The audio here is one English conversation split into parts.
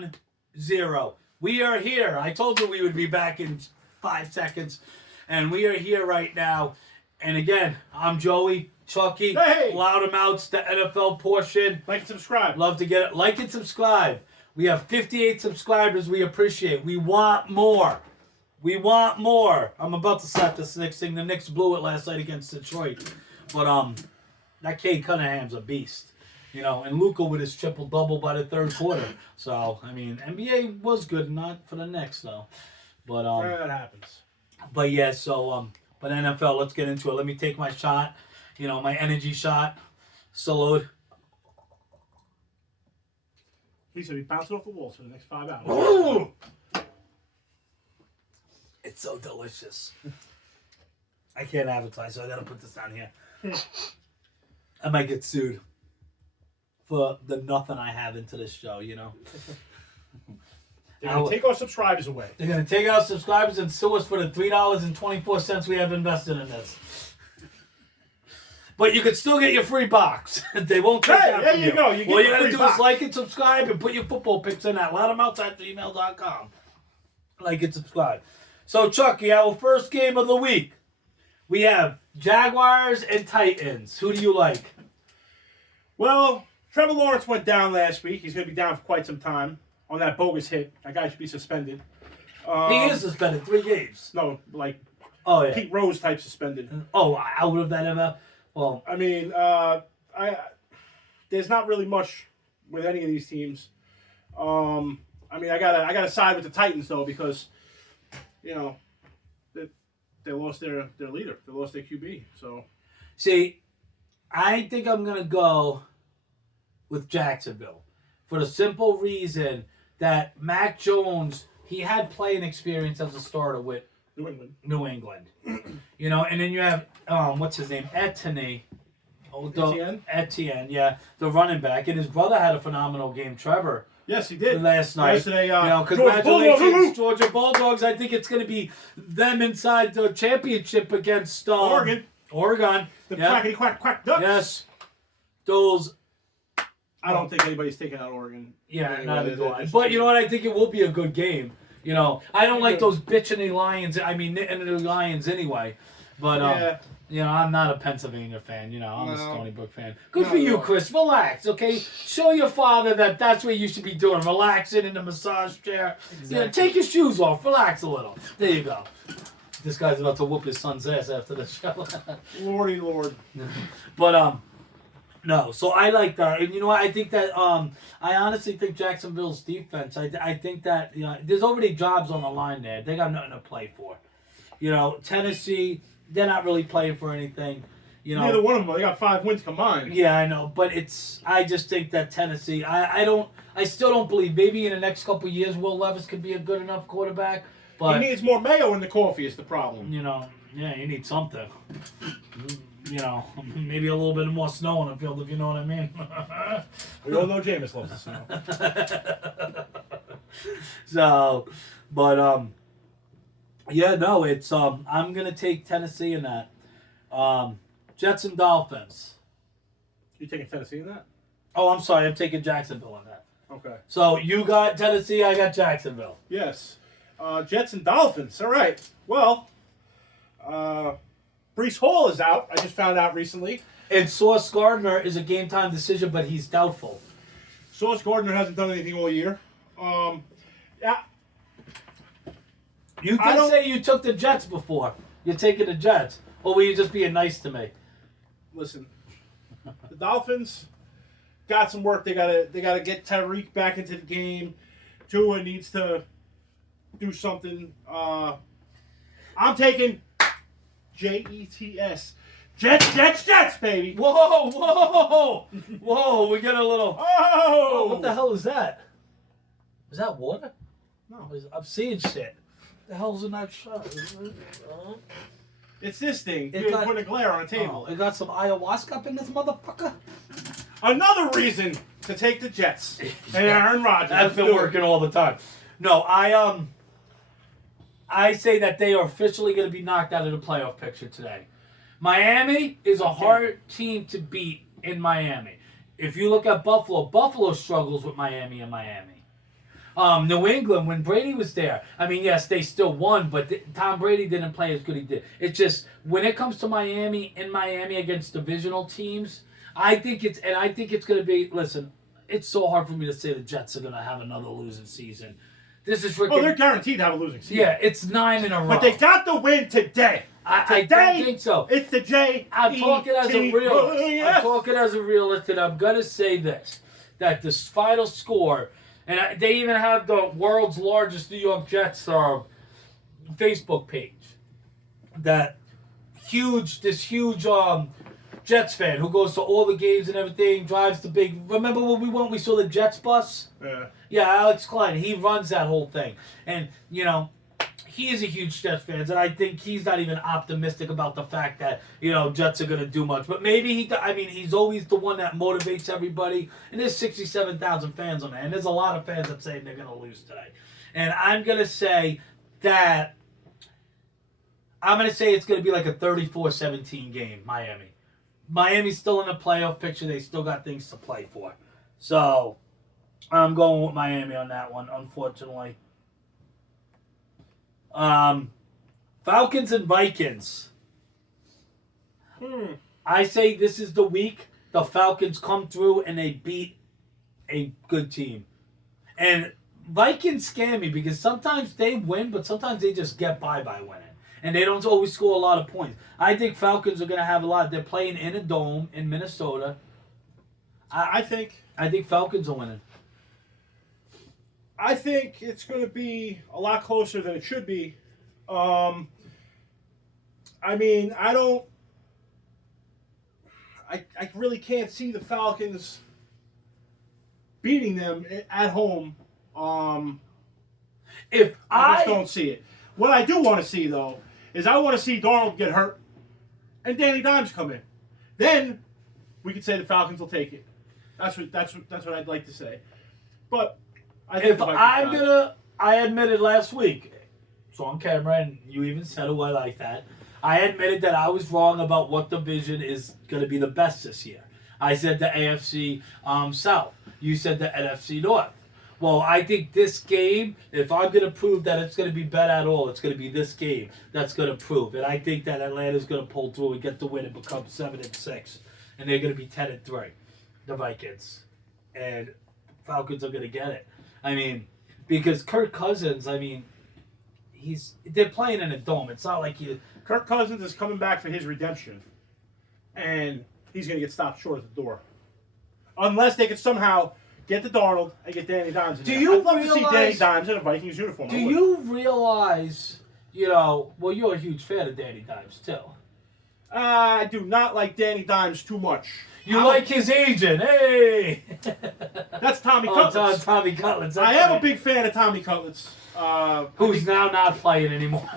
910. We are here. I told you we would be back in 5 seconds. And we are here right now. And again, I'm Joey, Chucky, Hey! Loudamouths, the NFL portion. Like and subscribe. Love to get it. Like and subscribe. We have 58 subscribers. We appreciate. We want more. We want more. I'm about to slap this Knicks thing. The Knicks blew it last night against Detroit. But that Cade Cunningham's a beast. You know, and Luka with his triple-double by the third quarter. So, I mean, NBA was good, not for the Knicks, though. But, that happens. But, yeah, so, but NFL, let's get into it. Let me take my shot. You know, my energy shot. Salute. He's going to be bouncing off the walls for the next 5 hours. Ooh! It's so delicious. I can't advertise, so I gotta put this down here. I might get sued for the nothing I have into this show, you know. They're going to take our subscribers away. They're gonna take our subscribers and sue us for the $3.24 we have invested in this. But you can still get your free box. They won't take that there from you go. You get All you the gotta free do box. is like and subscribe and put your football picks in at loudamouths@gmail.com. Like and subscribe. So, Chucky, our first game of the week. We have Jaguars and Titans. Who do you like? Well, Trevor Lawrence went down last week. He's going to be down for quite some time on that bogus hit. That guy should be suspended. He is suspended 3 games. No, like Oh, yeah. Pete Rose type suspended. Oh, out of that ever? Well, I mean, there's not really much with any of these teams. I mean, I gotta side with the Titans though because, you know, they lost their leader. They lost their QB. So see, I think I'm going to go with Jacksonville for the simple reason that Mac Jones, he had playing experience as a starter with New England. You know, and then you have, what's his name? Etienne, yeah, the running back. And his brother had a phenomenal game, Trevor. Yes, he did. Last night. Yesterday, you know, Georgia congratulations, Georgia Bulldogs. I think it's going to be them inside the championship against Oregon. The quackity quack ducks. Yes. Those. I don't think anybody's taking out Oregon. Yeah, anyway, neither do I. But you know what? I think it will be a good game. You know, I don't like those bitching Lions. I mean, knitting the Lions anyway. But, you know, I'm not a Pennsylvania fan. You know, I'm a Stony Brook fan. Good for you, Chris. Relax, okay? Show your father that that's what you should be doing. Relaxing in the massage chair. Exactly. You know, take your shoes off. Relax a little. There you go. This guy's about to whoop his son's ass after the show. Lordy Lord. But, no, so I like that. And you know what? I think that, I honestly think Jacksonville's defense, I think that, you know, there's already jobs on the line there. They got nothing to play for. You know, Tennessee, they're not really playing for anything. You know, neither one of them. They got 5 wins combined. Yeah, I know. But I just think that Tennessee, I still don't believe maybe in the next couple of years Will Levis could be a good enough quarterback. But he needs more mayo in the coffee is the problem. You know, yeah, you need something. You know, maybe a little bit more snow on the field, if you know what I mean. We all know Jameis loves the snow. So, but yeah, no, it's I'm gonna take Tennessee in that. Jets and Dolphins. You taking Tennessee in that? Oh, I'm sorry, I'm taking Jacksonville in that. Okay. So you got Tennessee, I got Jacksonville. Yes. Jets and Dolphins. All right. Well, Breece Hall is out. I just found out recently. And Sauce Gardner is a game time decision, but he's doubtful. Sauce Gardner hasn't done anything all year. Yeah. You did say you took the Jets before. You're taking the Jets. Or were you just being nice to me? Listen, the Dolphins got some work. They gotta get Tyreek back into the game. Tua needs to do something. I'm taking Jets. Jets, baby. Whoa. We get a little. Oh, What the hell is that? Is that water? No, I'm seeing shit. What the hell's in that shot? it's this thing. It You're got- putting a glare on a table. It got some ayahuasca up in this motherfucker. Another reason to take the Jets and Aaron Rodgers. That's been working all the time. No, I say that they are officially going to be knocked out of the playoff picture today. Miami is a hard team to beat in Miami. If you look at Buffalo, Buffalo struggles with Miami and Miami. New England, when Brady was there, I mean, yes, they still won, but Tom Brady didn't play as good as he did. It's just, when it comes to Miami, in Miami against divisional teams, I think it's going to be, listen, it's so hard for me to say the Jets are going to have another losing season. This is freaking... Oh, they're guaranteed to have a losing season. Yeah, it's 9 in a row. But they got the win today. I don't think so. It's the J. I'm talking as a realist. I'm talking as a realist, and I'm going to say this, that this final score... And they even have the world's largest New York Jets Facebook page. This huge Jets fan who goes to all the games and everything, drives the big... Remember when we went, we saw the Jets bus? Yeah. Yeah, Alex Klein, he runs that whole thing. And, you know, he is a huge Jets fan, and I think he's not even optimistic about the fact that, you know, Jets are going to do much. But maybe he's always the one that motivates everybody. And there's 67,000 fans on there, and there's a lot of fans that say they're going to lose today. And I'm going to say that it's going to be like a 34-17 game, Miami. Miami's still in the playoff picture. They still got things to play for. So I'm going with Miami on that one, unfortunately. Falcons and Vikings. I say this is the week the Falcons come through and they beat a good team. And Vikings scare me because sometimes they win, but sometimes they just get by winning. And they don't always score a lot of points. I think Falcons are going to have a lot. They're playing in a dome in Minnesota. I think Falcons are winning. I think it's going to be a lot closer than it should be. I mean, I really can't see the Falcons beating them at home. I just don't see it. What I do want to see, though, is I want to see Darnold get hurt and Danny Dimes come in. Then we could say the Falcons will take it. That's what I'd like to say. But I admitted last week, it's on camera, and you even said, "Oh, I like that." I admitted that I was wrong about what division is going to be the best this year. I said the AFC South. You said the NFC North. Well, I think this game, if I'm going to prove that it's going to be bet at all, it's going to be this game that's going to prove. And I think that Atlanta's going to pull through and get the win and become 7-6, and they're going to be 10-3, the Vikings, and Falcons are going to get it. I mean, because Kirk Cousins, I mean, they're playing in a dome. It's not like Kirk Cousins is coming back for his redemption, and he's going to get stopped short at the door. Unless they can somehow get the Darnold and get Danny Dimes in there. I'd love to see Danny Dimes in a Vikings uniform. Do you realize, well, you're a huge fan of Danny Dimes, too. I do not like Danny Dimes too much. You like his agent, hey! That's Tommy Cutlets. Tommy Cutlets. I am a big fan of Tommy Cutlets. Who's now not playing anymore.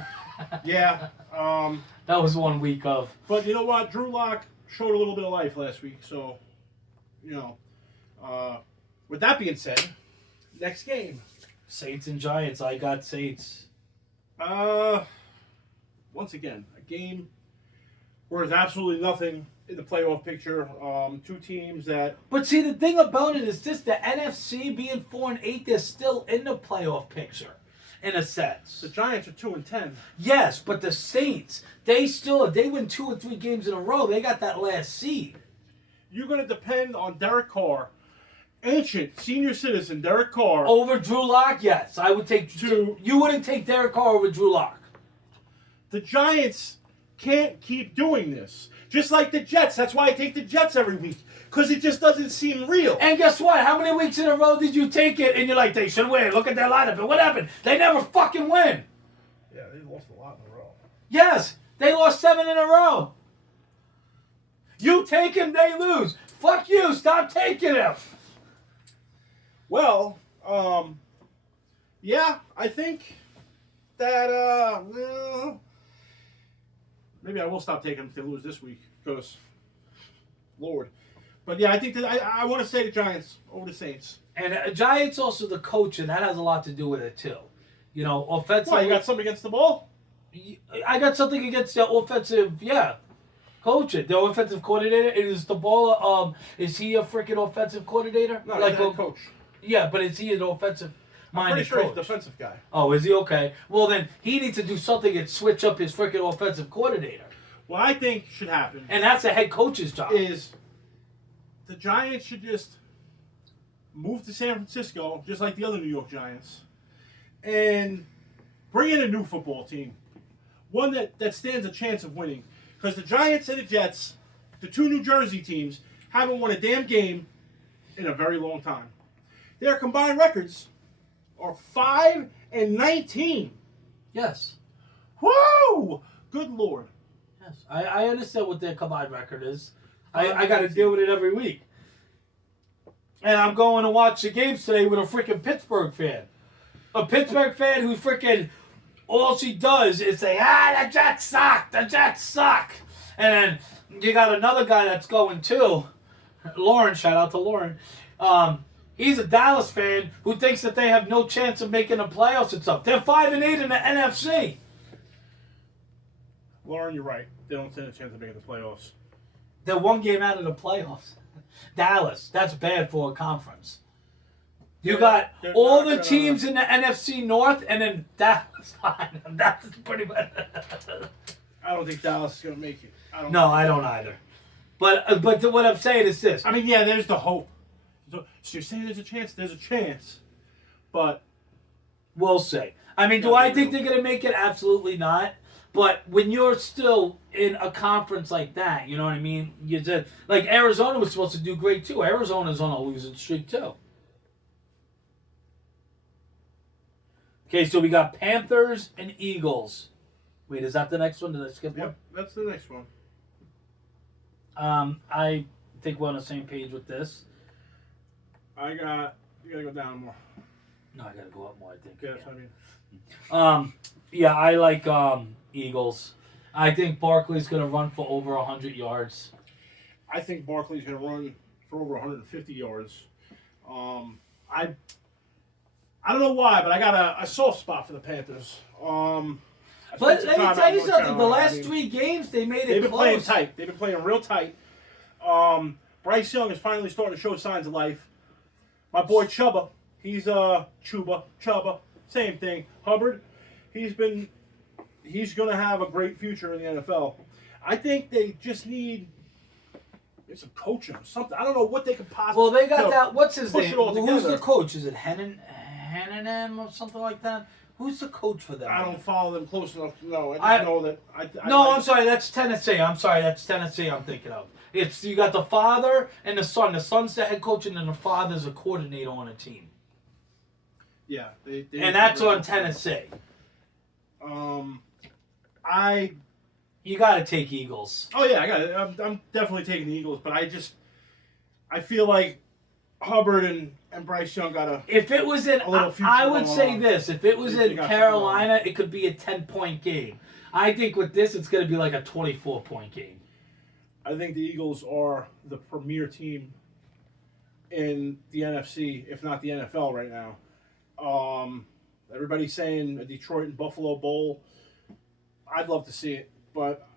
Yeah. That was 1 week of. But you know what? Drew Lock showed a little bit of life last week. So, with that being said, next game. Saints and Giants. I got Saints. Once again, a game where there's absolutely nothing in the playoff picture. Two teams that... But see, the thing about it is this, the NFC being 4-8, they're still in the playoff picture, in a sense. The Giants are 2-10. Yes, but the Saints, they win 2 or 3 games in a row. They got that last seed. You're going to depend on Derek Carr, ancient senior citizen Derek Carr. Over Drew Lock, yes. I would take... You wouldn't take Derek Carr over Drew Lock. The Giants can't keep doing this. Just like the Jets. That's why I take the Jets every week. Because it just doesn't seem real. And guess what? How many weeks in a row did you take it and you're like, they should win. Look at their lineup. And what happened? They never fucking win. Yeah, they lost a lot in a row. Yes, they lost 7 in a row. You take him, they lose. Fuck you. Stop taking him. Well, yeah, I think that, maybe I will stop taking them if they lose this week, because, Lord. But yeah, I think that I want to say the Giants over the Saints. And Giants also the coach, and that has a lot to do with it too. Offensively. Why, you got something against the ball? I got something against the offensive, coach. The offensive coordinator is the ball. Is he a freaking offensive coordinator? No, like a coach. Yeah, but is he an offensive? minded sure coach. He's a defensive guy. Oh, is he? Okay. Well, then he needs to do something and switch up his freaking offensive coordinator. What I think should happen, and that's a head coach's job, is the Giants should just move to San Francisco, just like the other New York Giants, and bring in a new football team, one that stands a chance of winning. Because the Giants and the Jets, the two New Jersey teams, haven't won a damn game in a very long time. Their combined records are 5-19. Yes. Woo! Good Lord. Yes. I understand what their combined record is. I got to deal with it every week. And I'm going to watch the games today with a freaking Pittsburgh fan. A Pittsburgh fan who freaking, all she does is say, the Jets suck, the Jets suck. And then you got another guy that's going too. Lauren, shout out to Lauren. He's a Dallas fan who thinks that they have no chance of making the playoffs and stuff. They're 5-8 in the NFC. Lauren, you're right. They don't stand a chance of making the playoffs. They're one game out of the playoffs. Dallas, that's bad for a conference. You got all the teams in the NFC North, and then Dallas. That's pretty bad. I don't think Dallas is going to make it. I don't either. But what I'm saying is this. I mean, yeah, there's the hope. So you're saying there's a chance? There's a chance. But we'll see. I mean, do I think they're going to make it? Absolutely not. But when you're still in a conference like that, you know what I mean? You just, like Arizona was supposed to do great too. Arizona's on a losing streak too. Okay, so we got Panthers and Eagles. Wait, is that the next one? Did I skip one? Yep, that's the next one. I think we're on the same page with this. You gotta go down more. No, I gotta go up more, I think. Yeah, that's what I mean. Yeah, I like Eagles. I think Barkley's gonna run for over 100 yards. I think Barkley's gonna run for over 150 yards. I don't know why, but I got a soft spot for the Panthers. But let me tell you something. The last 3 games, they made it close. They've been playing tight. They've been playing real tight. Bryce Young is finally starting to show signs of life. My boy Chuba, he's Chuba, same thing. Hubbard, he's going to have a great future in the NFL. I think they just need some coaching or something. I don't know what they could possibly. Well, they got that. What's his name? Who's together. the coach? Is it Hannon or something like that? Who's the coach for them? I don't follow them close enough to know. I just know that. I'm sorry. That's Tennessee. I'm thinking of. You got the father and the son. The son's the head coach, and then the father's a coordinator on a team. Yeah, and that's on Tennessee. You got to take Eagles. Oh yeah, I got it. I'm definitely taking the Eagles, but I feel like Hubbard and Bryce Young got a. If it was in, I would say this. If it was in Carolina, it could be a 10-point game. I think with this, it's going to be like a 24-point game. I think the Eagles are the premier team in the NFC, if not the NFL, right now. Everybody's saying a Detroit and Buffalo Bowl. I'd love to see it, but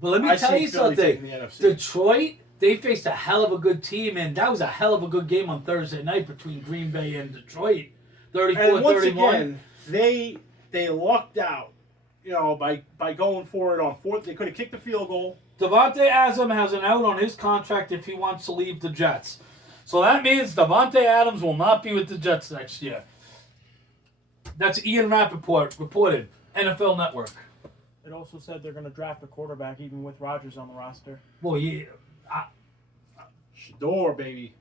let me tell you something. Detroit, they faced a hell of a good team, and that was a hell of a good game on Thursday night between Green Bay and Detroit. 34-31. And once again, they lucked out, by going for it on fourth. They could have kicked the field goal. Davante Adams has an out on his contract if he wants to leave the Jets. So that means Davante Adams will not be with the Jets next year. That's Ian Rappaport reported, NFL Network. It also said they're going to draft a quarterback even with Rodgers on the roster. Well, yeah. Shador, baby.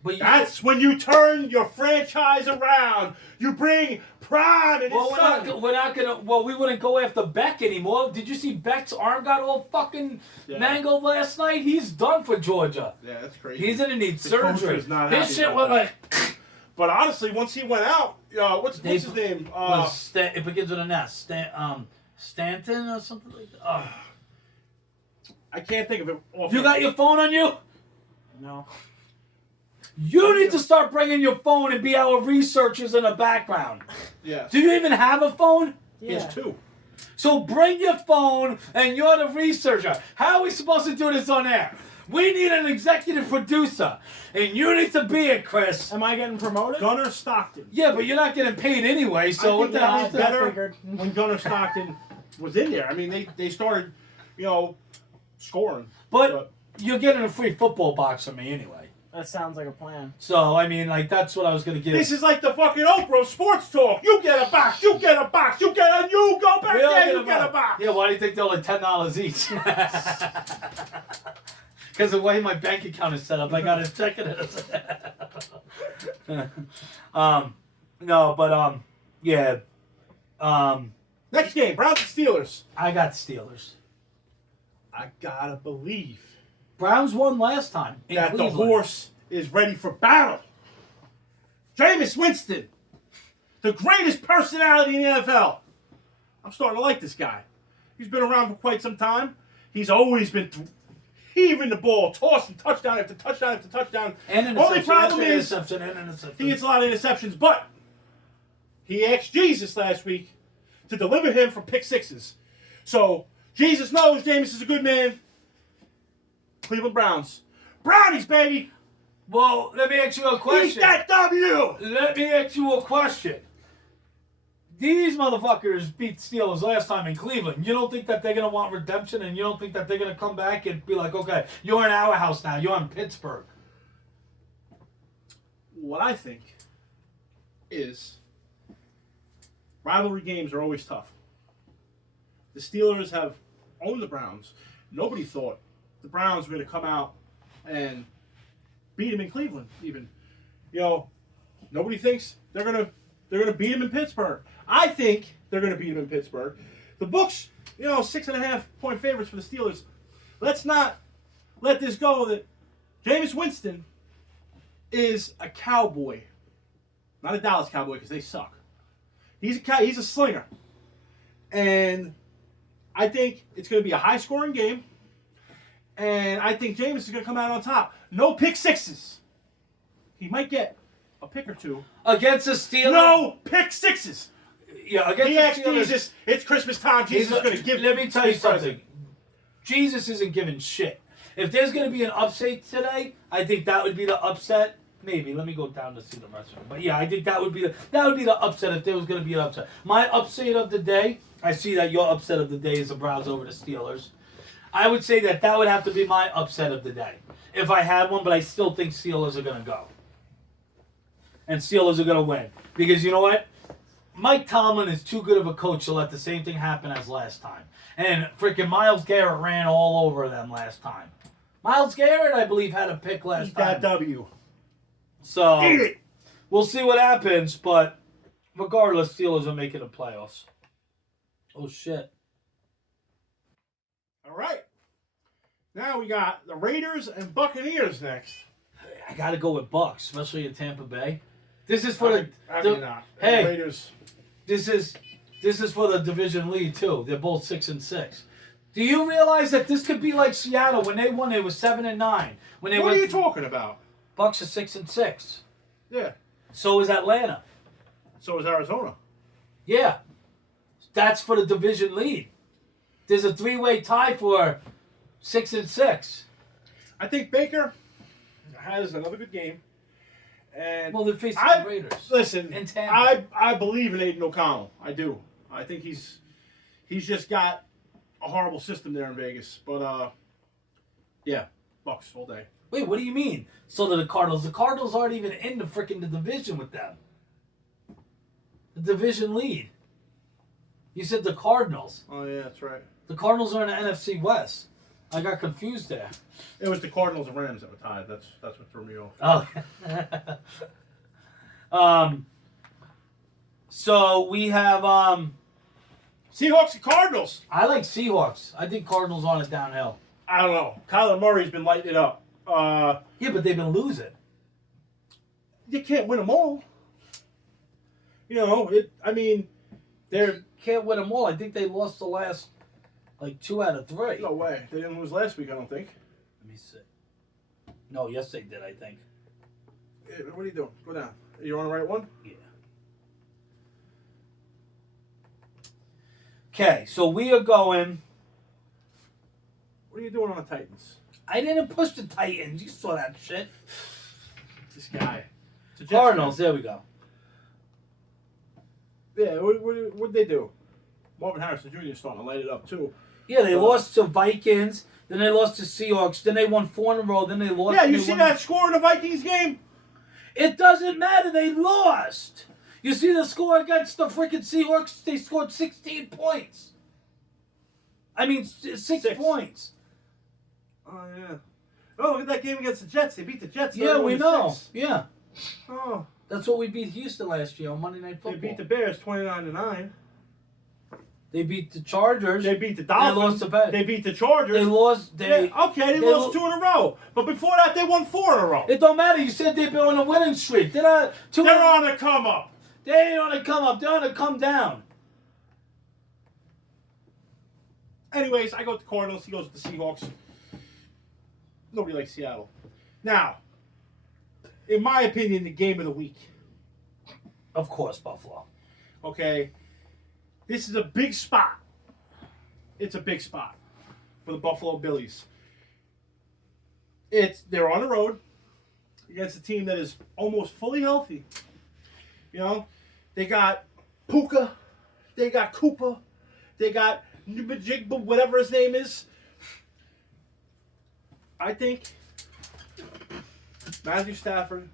But that's when you turn your franchise around. You bring pride in his son. We're not gonna. Well, we wouldn't go after Beck anymore. Did you see Beck's arm got all fucking mangled last night? He's done for Georgia. Yeah, that's crazy. He's gonna need surgery. His shit was like. But honestly, once he went out, what's his name? It begins with an S. Stanton or something like that. I can't think of it. You got your phone on you? No. You need to start bringing your phone and be our researchers in the background. Yeah. Do you even have a phone? He has 2. So bring your phone and you're the researcher. How are we supposed to do this on air? We need an executive producer, and you need to be it, Chris. Am I getting promoted? Gunnar Stockton. Yeah, but you're not getting paid anyway, so what the hell? It's better when Gunnar Stockton was in there. I mean, they started, scoring. But you're getting a free football box from me anyway. That sounds like a plan. So, I mean, that's what I was going to give. This is like the fucking Oprah sports talk. You get a box, you get a box, you go back there, you get a box. Yeah, why do you think they're only $10 each? Because the way my bank account is set up, I got to check it. Yeah. Next game, Browns and Steelers. I got Steelers. I gotta believe Browns won last time. that Cleveland. the horse is ready for battle. Jameis Winston, the greatest personality in the NFL. I'm starting to like this guy. He's been around for quite some time. He's always been heaving the ball, tossing touchdown after touchdown after touchdown. And Only problem is interception. he gets a lot of interceptions, but he asked Jesus last week to deliver him from pick sixes. So Jesus knows Jameis is a good man. Cleveland Browns. Brownies, baby! Well, let me ask you a question. Eat that W! Let me ask you a question. These motherfuckers beat Steelers last time in Cleveland. You don't think that they're going to want redemption, and you don't think that they're going to come back and be like, okay, you're in our house now. You're in Pittsburgh. What I think is rivalry games are always tough. The Steelers have owned the Browns. Nobody thought the Browns were going to come out and beat them in Cleveland, even. Nobody thinks they're going to beat them in Pittsburgh. I think they're going to beat them in Pittsburgh. The books, 6.5 point favorites for the Steelers. Let's not let this go that Jameis Winston is a cowboy. Not a Dallas Cowboy, because they suck. He's a slinger. And I think it's going to be a high-scoring game. And I think Jameis is going to come out on top. No pick sixes. He might get a pick or two. Against the Steelers? No pick sixes. Yeah, against He asked the Steelers. Jesus, it's Christmas time. Jesus is going to give. Let me tell you his something. present. Jesus isn't giving shit. If there's going to be an upset today, I think that would be the upset. Maybe. Let me go down to see the rest of them. But yeah, I think that would be the upset if there was going to be an upset. My upset of the day, I see that your upset of the day is the Browns over the Steelers. I would say that would have to be my upset of the day. If I had one, but I still think Steelers are going to go. And Steelers are going to win. Because you know what? Mike Tomlin is too good of a coach to let the same thing happen as last time. And freaking Myles Garrett ran all over them last time. Myles Garrett, I believe, had a pick last Eat time. that W. So, Eat it. we'll see what happens, but regardless, Steelers are making the playoffs. Oh, shit. All right. Now we got the Raiders and Buccaneers next. I got to go with Bucks, especially in Tampa Bay. This is for I mean not. Hey, The Raiders. This is for the division lead, too. They're both 6-6. Do you realize that this could be like Seattle? When they won, it was 7-9. When they What are you talking about? Bucks are 6-6. Yeah. So is Atlanta. So is Arizona. Yeah. That's for the division lead. There's a 3-way tie for 6-6. I think Baker has another good game. And Well, they're facing the Raiders. Listen, In Tampa. I believe in Aiden O'Connell. I do. I think he's just got a horrible system there in Vegas. But yeah, Bucks all day. Wait, what do you mean? So do the Cardinals. The Cardinals aren't even in the division with them. The division lead. You said the Cardinals. Oh yeah, that's right. The Cardinals are in the NFC West. I got confused there. It was the Cardinals and Rams that were tied. That's what threw me off. Oh. So we have Seahawks and Cardinals. I like Seahawks. I think Cardinals on it downhill. I don't know. Kyler Murray's been lighting it up. Yeah, but they've been losing. You can't win them all. They're Can't win them all. I think they lost the last 2 out of 3. no way. They didn't lose last week. I don't think. Let me see. No, yes they did, I think. Hey, what are you doing? Go down. You're on the right one. Yeah. Okay, so we are going. What are you doing on the Titans? I didn't push the Titans. You saw that shit. This guy. Cardinals. There we go. Yeah, what'd they do? Marvin Harrison Jr. is starting to light it up, too. Yeah, they lost to Vikings. Then they lost to Seahawks. Then they won 4 in a row. Then they lost. Yeah, you see that score in the Vikings game? It doesn't matter. They lost. You see the score against the freaking Seahawks? They scored 16 points. I mean, 6 points. Oh, yeah. Oh, look at that game against the Jets. They beat the Jets. Yeah, we know. 6. Yeah. Oh. That's what we beat Houston last year on Monday Night Football. They beat the Bears 29-9. They beat the Chargers. They beat the Dolphins. They lost the Bears. They beat the Chargers. They lost. They lost 2 in a row. But before that, they won 4 in a row. It don't matter. You said they've been on a winning streak. They're on a come up. They ain't on a come up. They're on a come down. Anyways, I go with the Cardinals. He goes with the Seahawks. Nobody likes Seattle. Now, in my opinion, the game of the week. Of course, Buffalo. Okay. This is a big spot. It's a big spot for the Buffalo Billies. They're on the road against a team that is almost fully healthy. You know, they got Puka, they got Koopa, they got Njigba, whatever his name is. I think Matthew Stafford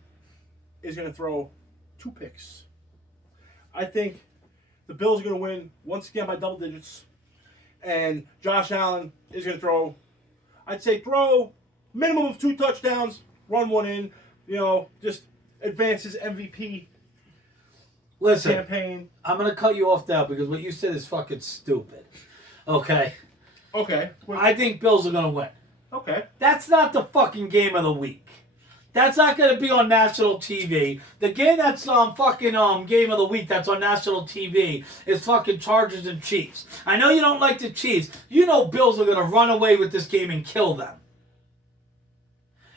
is going to throw 2 picks. I think the Bills are going to win once again by double digits. And Josh Allen is going to throw minimum of 2 touchdowns, run 1 in, just advance his MVP campaign. I'm going to cut you off now because what you said is fucking stupid. Okay? Okay. I think Bills are going to win. Okay. That's not the fucking game of the week. That's not going to be on national TV. The game that's fucking game of the week that's on national TV is fucking Chargers and Chiefs. I know you don't like the Chiefs. You know Bills are going to run away with this game and kill them.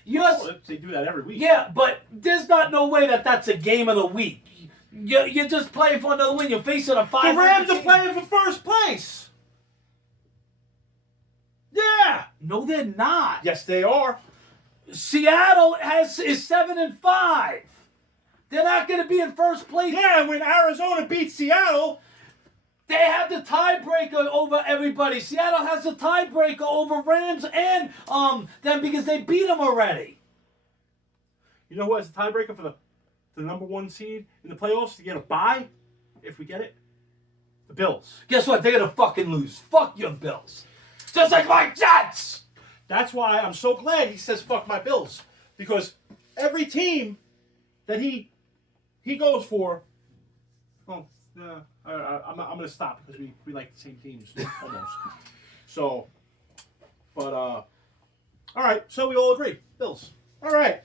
They do that every week. Yeah, but there's no way that's a game of the week. You're just playing for another win. You're facing a 5. The Rams are playing for first place. Yeah. No, they're not. Yes, they are. Seattle is 7-5. They're not going to be in first place. Yeah, and when Arizona beats Seattle, they have the tiebreaker over everybody. Seattle has the tiebreaker over Rams and them because they beat them already. You know who has the tiebreaker for the number 1 seed in the playoffs to get a bye? If we get it, the Bills. Guess what? They're going to fucking lose. Fuck your Bills. Just like my Jets. That's why I'm so glad he says fuck my Bills. Because every team that he goes for, I'm going to stop because we like the same teams almost. So, but, all right, so we all agree. Bills. All right,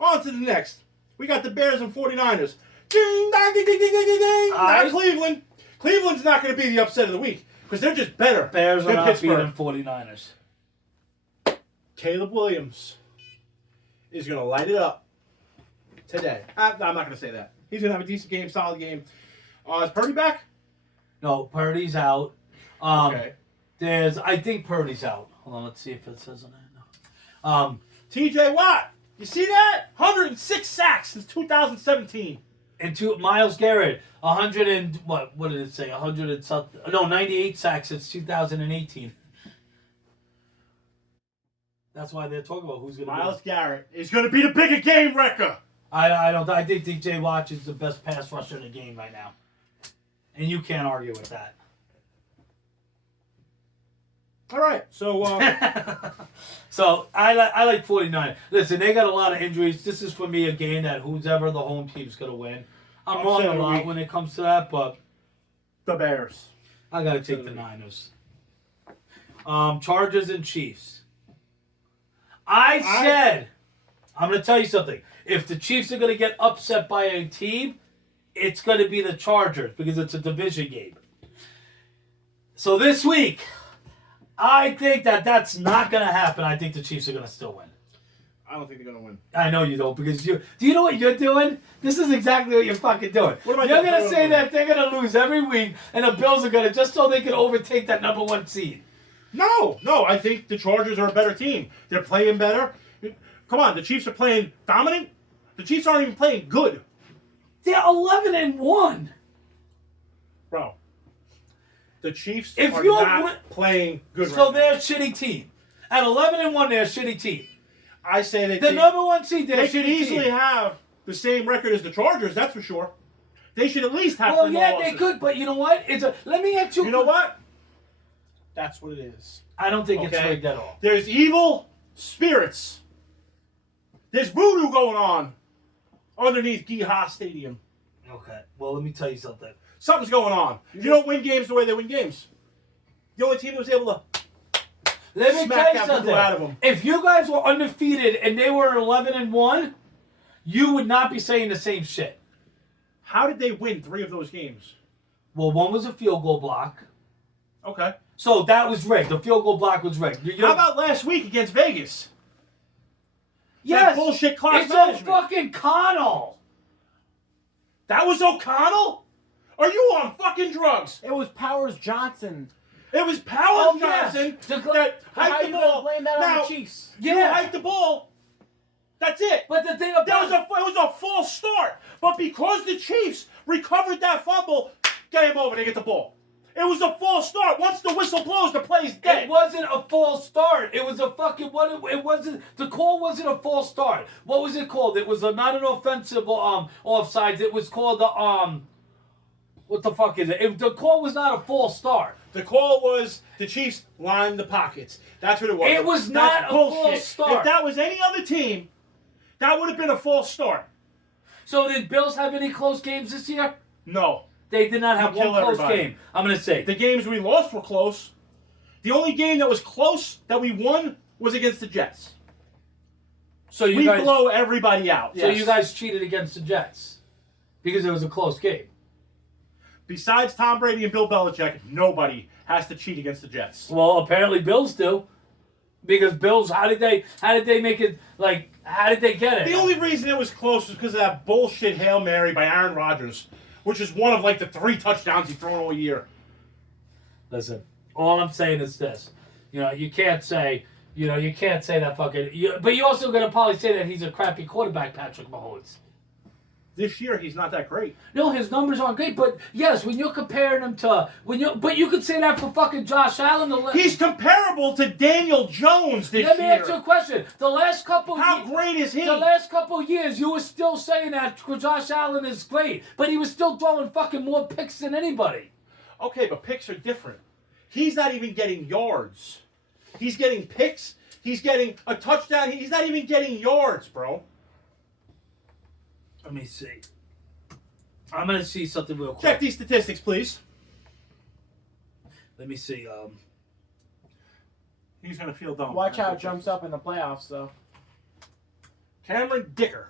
on to the next. We got the Bears and 49ers. Ding, dong, ding, ding, ding, ding, ding, ding. Not Cleveland. Cleveland's not going to be the upset of the week because they're just better. Bears are not Pittsburgh. beating 49ers. Caleb Williams is going to light it up today. I'm not going to say that. He's going to have a decent game, solid game. Is Purdy back? No, Purdy's out. Okay. I think Purdy's out. Hold on, let's see if it says on that. No. TJ Watt. You see that? 106 sacks since 2017. And Myles Garrett, 100 and what did it say? 100 and something. No, 98 sacks since 2018. That's why they're talking about who's going to Myles Garrett is going to be the bigger game wrecker. I think TJ Watt is the best pass rusher in the game right now. And you can't argue with that. All right, so so I like 49. Listen, they got a lot of injuries. This is for me a game that whoever the home team's gonna win. I'm wrong a lot when it comes to that, but the Bears. I gotta take the Niners. Chargers and Chiefs. I said I'm gonna tell you something. If the Chiefs are gonna get upset by a team, it's gonna be the Chargers because it's a division game. So this week, I think that's not going to happen. I think the Chiefs are going to still win. I don't think they're going to win. I know you don't because do you know what you're doing? This is exactly what you're fucking doing. You're going to say that they're going to lose every week and the Bills are going to, just so they can overtake that number 1 seed. No. I think the Chargers are a better team. They're playing better. Come on, the Chiefs are playing dominant. The Chiefs aren't even playing good. They're 11-1. Bro, the Chiefs If are you're not playing good So right they're a shitty team. At 11-1, they're a shitty team. now. I say that The number one seed, they're they a should shitty easily team. have the same record as the Chargers, that's for sure. They should at least have Well, 3 yeah, losses. they could, but you know what? Let me ask you. You know what? That's what it is. I don't think it's Okay. rigged at all. There's evil spirits. There's voodoo going on underneath Gee-Ha Stadium. Okay. Well, let me tell you something. Something's going on. You don't win games the way they win games. The only team that was able to Let me smack tell you that something. voodoo out of them. If you guys were undefeated and they were 11-1, you would not be saying the same shit. How did they win 3 of those games? Well, one was a field goal block. Okay. So that was rigged. The field goal block was rigged. How about last week against Vegas? yes, That bullshit clock it's management. O'Connell. That was O'Connell? Are you on fucking drugs? It was Powers Johnson. It was Powers Oh, yes. Johnson The- that How hiked you the gonna ball. blame that now, on the Chiefs? You Yeah. hiked the ball. That's it. But the thing about It was a false start. But because the Chiefs recovered that fumble, game over, they get the ball. It was a false start. Once the whistle blows, the play's dead. It wasn't a false start. It was a fucking what? It wasn't. The call wasn't a false start. What was it called? It was not an offensive offsides. It was called the What the fuck is it? The call was not a false start. The call was the Chiefs lined the pockets. That's what it was. It was That's not a bullshit. false start. If that was any other team, that would have been a false start. So did Bills have any close games this year? No. They did not have Kill one close everybody. game. I'm gonna say. The games we lost were close. The only game that was close that we won was against the Jets. So you We guys. blow everybody out. So Yes. you guys cheated against the Jets because it was a close game. Besides Tom Brady and Bill Belichick, nobody has to cheat against the Jets. Well, apparently Bills do. Because Bills, how did they make it, like, how did they get it? The only reason it was close was because of that bullshit Hail Mary by Aaron Rodgers, which is one of like the 3 touchdowns he's thrown all year. Listen, all I'm saying is this. You can't say that fucking, but you also going to probably say that he's a crappy quarterback, Patrick Mahomes. This year, he's not that great. No, his numbers aren't great, but yes, when you're comparing him to, but you could say that for fucking Josh Allen. He's comparable to Daniel Jones this Let me year. ask you a question. The last couple How great is he? The last couple of years, you were still saying that Josh Allen is great, but he was still throwing fucking more picks than anybody. Okay, but picks are different. He's not even getting yards. He's getting picks. He's getting a touchdown. He's not even getting yards, bro. Let me see. I'm gonna see something real quick. Check these statistics, please. Let me see. He's gonna feel dumb. Watch how it jumps up in the playoffs, though. Cameron Dicker.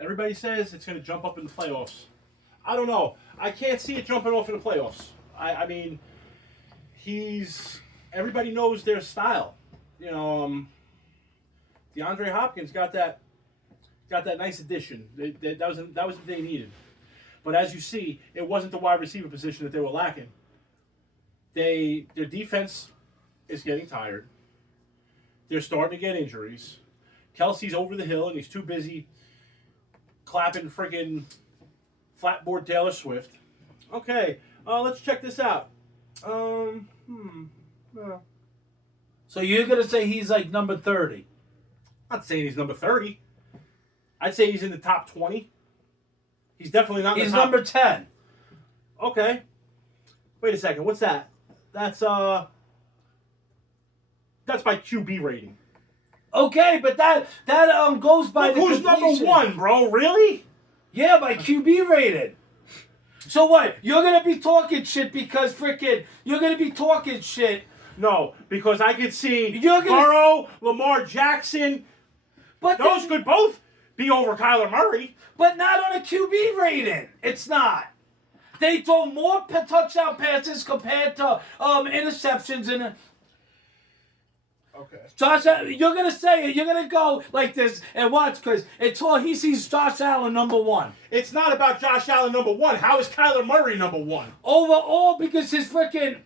Everybody says it's gonna jump up in the playoffs. I don't know. I can't see it jumping off in the playoffs. I mean, everybody knows their style. DeAndre Hopkins got that nice addition. That was what they needed. But as you see, it wasn't the wide receiver position that they were lacking. Their defense is getting tired. They're starting to get injuries. Kelsey's over the hill and he's too busy clapping friggin' flatboard Taylor Swift. Okay, let's check this out. So you're gonna say he's like number 30? I'm not saying he's number 30. I'd say he's in the top 20. He's definitely not in the He's top. number 10. Okay. Wait a second. What's that? That's by QB rating. Okay, but that goes by Look the who's completion. number 1, bro? Really? Yeah, by QB rated. So what? You're gonna be talking shit because you're gonna be talking shit. No, because I could see You're gonna- Burrow, Lamar Jackson. But Those could both be over Kyler Murray. But not on a QB rating. It's not. They throw more touchdown passes compared to interceptions. Okay. Josh, you're gonna say it. You're gonna go like this and watch because until he sees Josh Allen number 1. It's not about Josh Allen number 1. How is Kyler Murray number 1? Overall, because his freaking.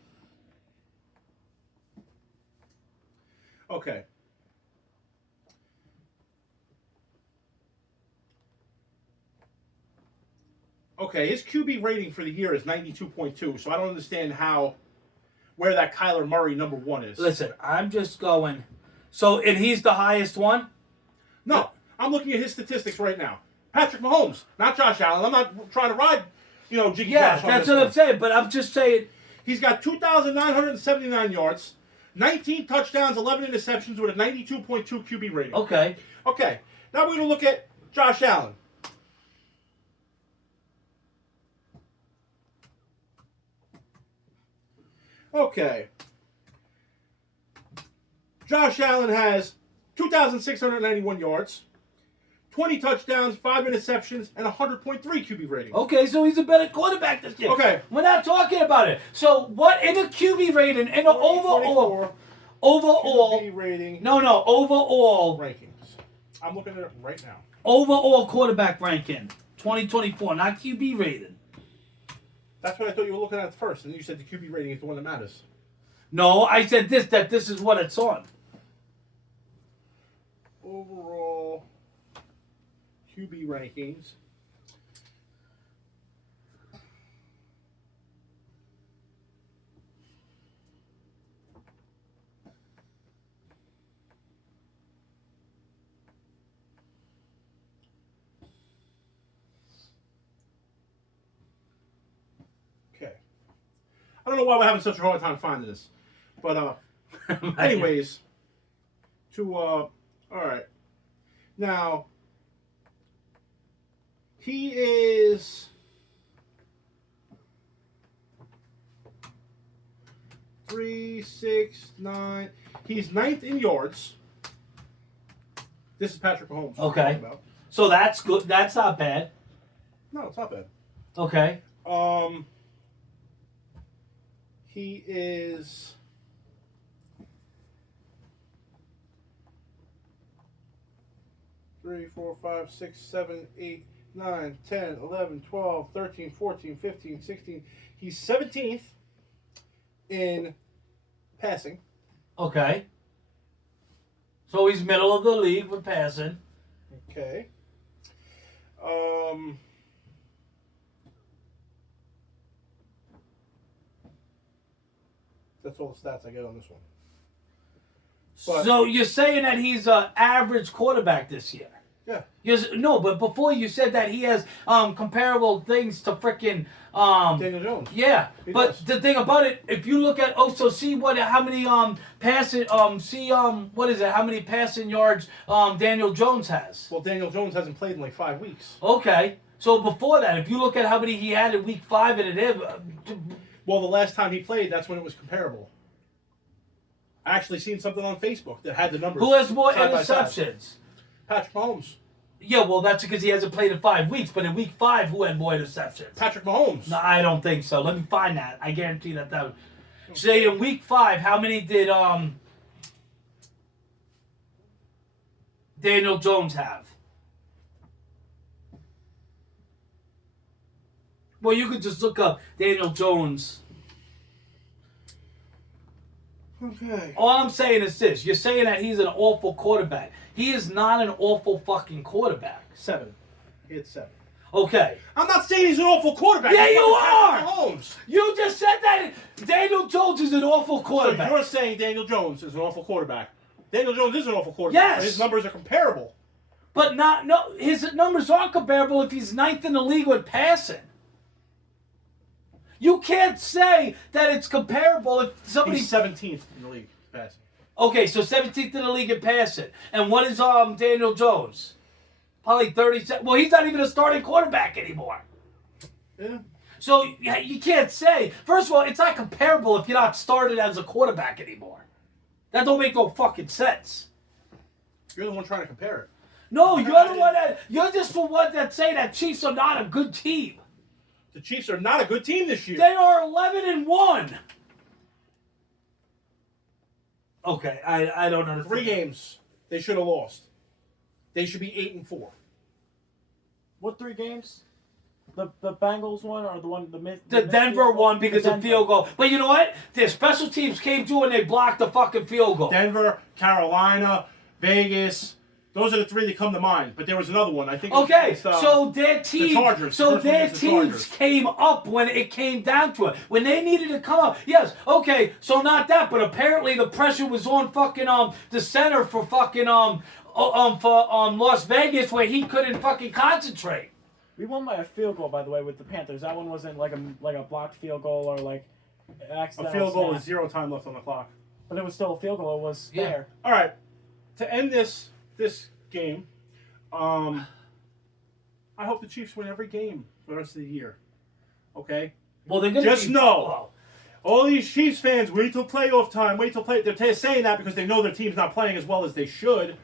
Okay. Okay, his QB rating for the year is 92.2, so I don't understand where that Kyler Murray number 1 is. Listen, I'm just going. So, and he's the highest one? No, I'm looking at his statistics right now. Patrick Mahomes, not Josh Allen. I'm not trying to ride, Jiggy Flash on that's this what one. I'm saying, but I'm just saying. He's got 2,979 yards, 19 touchdowns, 11 interceptions with a 92.2 QB rating. Okay. Okay, now we're going to look at Josh Allen. Okay. Josh Allen has 2,691 yards, 20 touchdowns, 5 interceptions, and 100.3 QB rating. Okay, so he's a better quarterback this year. Okay. We're not talking about it. So, what in the QB rating, in the overall. QB rating. No, overall. Rankings. I'm looking at it right now. Overall quarterback ranking, 2024, not QB rating. That's what I thought you were looking at first, and then you said the QB rating is the one that matters. No, I said that this is what it's on. Overall QB rankings. Okay. I don't know why we're having such a hard time finding this. But anyways, all right. Now he is 3, 6, 9. He's 9th in yards. This is Patrick Mahomes. Okay. So that's good. That's not bad. No, it's not bad. Okay. He is 3, 4, 5, 6, 7, 8, 9, 10, 11, 12, 13, 14, 15, 16. He's 17th in passing. Okay. So he's middle of the league with passing. Okay. That's all the stats I get on this one. But, so you're saying that he's an average quarterback this year? Yeah. No, but before you said that he has comparable things to freaking Daniel Jones. Yeah, He but does. the thing about it, if you look at see how many passing what is it? How many passing yards Daniel Jones has? Well, Daniel Jones hasn't played in like 5 weeks. Okay, so before that, if you look at how many he had in week 5 and it Well, the last time he played, that's when it was comparable. I actually seen something on Facebook that had the numbers. who has more side by side. interceptions? Patrick Mahomes. Yeah, well, that's because he hasn't played in 5 weeks. But in week 5, who had more interceptions? Patrick Mahomes. No, I don't think so. Let me find that. I guarantee that. Say in week 5, how many did Daniel Jones have? Well, you could just look up Daniel Jones. Okay. All I'm saying is this. You're saying that he's an awful quarterback. He is not an awful fucking quarterback. 7. He had 7. Okay. I'm not saying he's an awful quarterback. Yeah, He's you are! Patrick Mahomes. You just said that Daniel Jones is an awful So quarterback. you're saying Daniel Jones is an awful quarterback. Daniel Jones is an awful quarterback. Yes. But his numbers are comparable. But his numbers aren't comparable if he's 9th in the league with passing. You can't say that it's comparable if somebody. He's 17th in the league passing. Okay, so 17th in the league in passing. And what is Daniel Jones? Probably 37. Well, he's not even a starting quarterback anymore. Yeah. So you can't say. First of all, it's not comparable if you're not started as a quarterback anymore. That don't make no fucking sense. You're the one trying to compare it. No, you're the one that. You're just the one that say that Chiefs are not a good team. The Chiefs are not a good team this year. They are 11-1. Okay, I don't understand. 3 games they should have lost. They should be 8-4. What 3 games? The Bengals one or the one The Denver one because of field goal. But you know what? Their special teams came through and they blocked the fucking field goal. Denver, Carolina, Vegas. Those are the 3 that come to mind. But there was another one. I think. Okay, It was, so their teams, the Chargers. so First one their was the teams Chargers. came up when it came down to it. When they needed to come up, yes, okay, so not that, but apparently the pressure was on fucking the center for fucking Las Vegas where he couldn't fucking concentrate. We won by a field goal, by the way, with the Panthers. That one wasn't like a blocked field goal or like accidental A field goal snap. with 0 time left on the clock. But it was still a field goal. It was Yeah. there. All right. To end this game, I hope the Chiefs win every game for the rest of the year. Okay? Well, they're gonna Just be know. Buffalo. All these Chiefs fans, wait till playoff time, wait till play. They're saying that because they know their team's not playing as well as they should,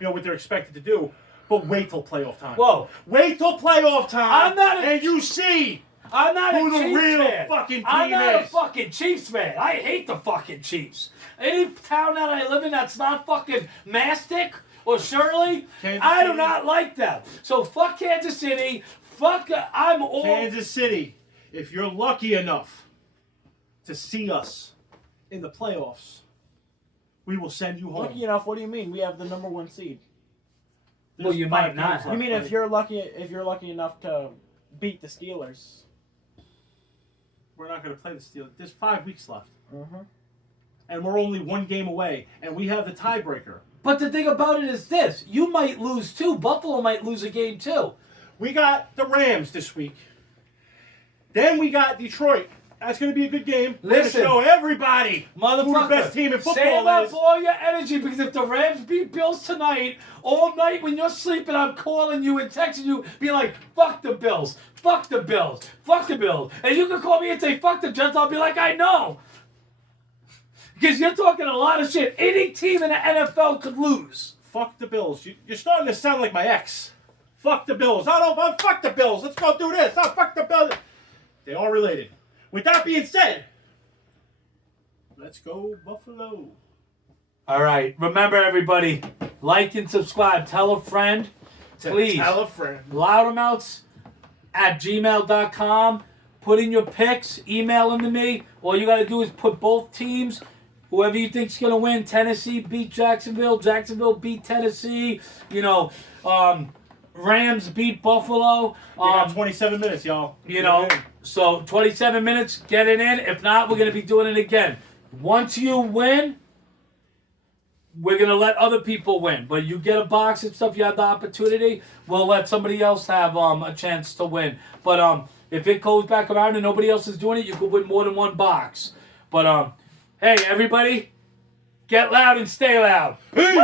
what they're expected to do. But wait till playoff time. Whoa. Wait till playoff time. I'm not a- and you see I'm not who a the Chiefs real fan. fucking team I'm not a is. fucking Chiefs fan. I hate the fucking Chiefs. Any town that I live in that's not fucking Mastic or Shirley, Kansas I do City. not like them. So fuck Kansas City. Fuck, I'm all. Kansas City, if you're lucky enough to see us in the playoffs, we will send you home. Lucky enough? What do you mean? We have the number 1 seed. Well, you There's might 5 not games have. You left, mean if buddy. you're lucky enough to beat the Steelers? We're not going to play the Steelers. There's 5 weeks left. Mm-hmm. And we're only 1 game away. And we have the tiebreaker. But the thing about it is this: you might lose too. Buffalo might lose a game too. We got the Rams this week. Then we got Detroit. That's going to be a good game. We're going to Listen. show everybody who Motherfucker, the best team in save football up is. all your energy because if the Rams beat Bills tonight, all night when you're sleeping, I'm calling you and texting you, being like, fuck the Bills, fuck the Bills, fuck the Bills. And you can call me and say, fuck the Jets, I'll be like, I know. Because you're talking a lot of shit. Any team in the NFL could lose. Fuck the Bills. You're starting to sound like my ex. Fuck the Bills. Fuck the Bills. Let's go do this. Oh, fuck the Bills. They are related. With that being said, let's go Buffalo. All right. Remember, everybody, like and subscribe. Tell a friend. Please. Tell a friend. Loudamouths@gmail.com. Put in your picks. Email them to me. All you got to do is put both teams. Whoever you think's going to win. Tennessee beat Jacksonville. Jacksonville beat Tennessee. Rams beat Buffalo. You got 27 minutes, y'all. So 27 minutes, get it in. If not, we're going to be doing it again. Once you win, we're going to let other people win. But you get a box and stuff, you have the opportunity, we'll let somebody else have a chance to win. But if it goes back around and nobody else is doing it, you could win more than one box. But hey, everybody, get loud and stay loud. Peace.